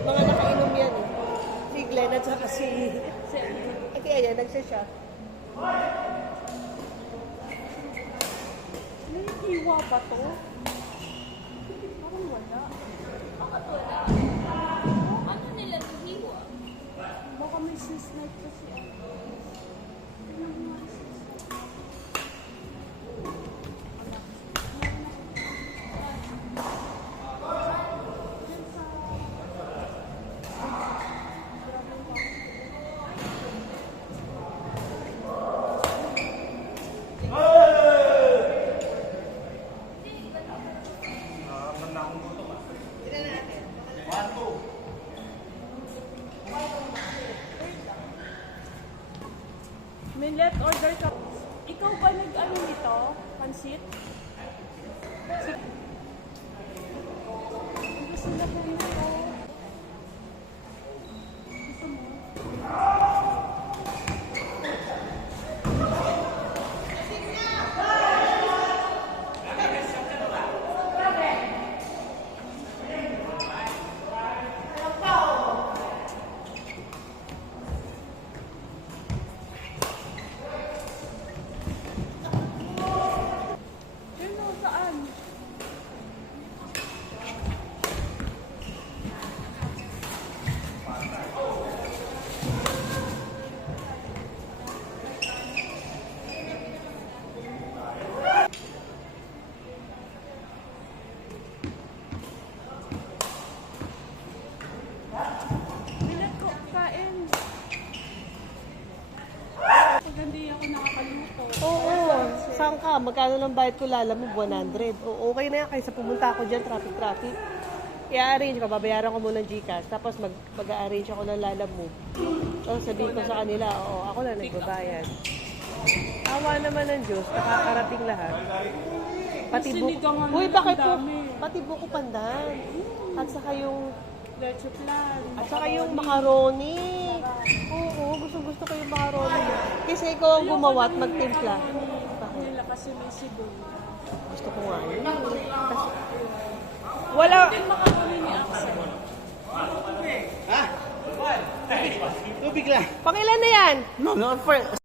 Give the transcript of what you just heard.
Mga nakainom yan eh. Si Glenn at saka si... Ate ayan, nagsashot. May hiwa ba to? Parang wala. Bakit wala? Ano nila hiwa? Baka may Swiss knife kasi. May left order ka. Ikaw ba nag-ano nito? Pansit? Gusto na ba nito? Gusto mo? Saan? Bilat ko kain. Pag hindi ako nakakaluto. Oo. Saan ka? Magkano lang bayad ko lala mo? 100. O, okay na yan. Kaysa pumunta ako dyan, traffic. I-arrange ko. Babayaran ko muna ng GCash. Tapos mag-arrange ako ng lala mo. Tapos sabihin ko sa kanila, oo, ako na nagbabayad. Awa naman ng Diyos. Nakakarating lahat. Pati Sinigang buko. nga Uy, ng bakit po? dami. Pati buko pandan. At saka yung... Leche plan. At saka yung macaroni. Oo, gusto ko yung macaroni. Kasi ikaw ang gumawa at magtimpla. Bakit? Nila kasi may sibol. Gusto ko nga yun. Kasi, wala. Yung macaroni ni Axel. Tubig lang. Pangilan na yan? No, no, for